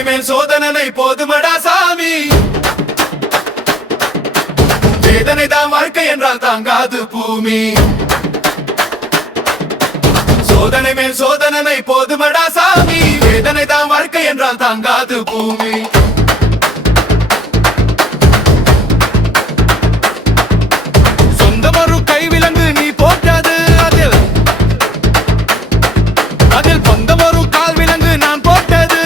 சோதனை மேல் சோதனை போதுமடா சாமி. வேதனை தான் வாழ்க்கை என்றால் தாங்காது பூமி. சோதனை மேல் சோதனை போதுமடா சாமி. வேதனை தான் வாழ்க்கை என்றால் தாங்காது பூமி. சொந்தமொரு கைவிலங்கு நீ போட்டது அதில் சொந்தமொரு கால் விலங்கு நான் போட்டது.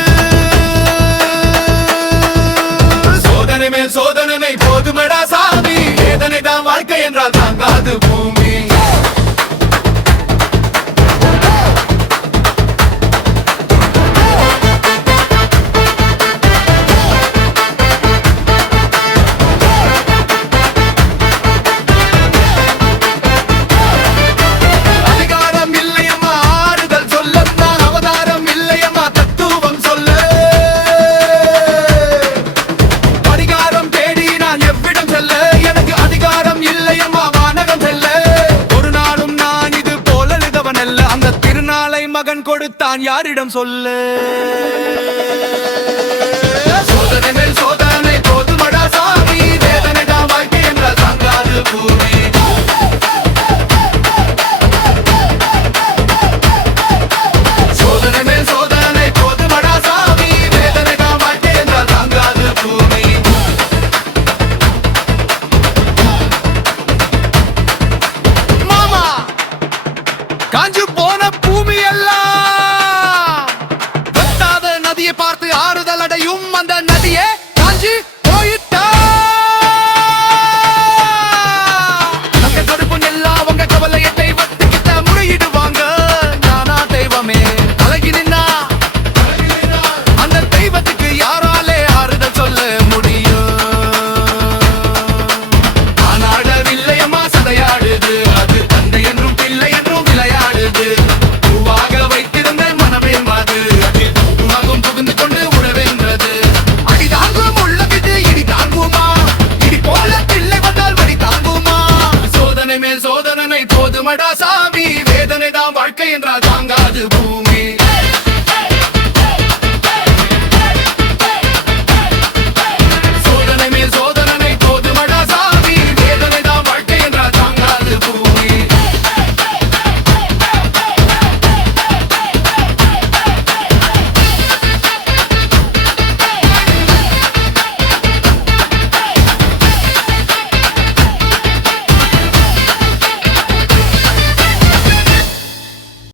சோதனை மேல் சோதனை போதுமடா சாமி. வேதனை தான் வாழ்க்கை என்றால் தாங்காது பூமி. மகன் கொடுத்தான் யாரிடம் சொல்ல?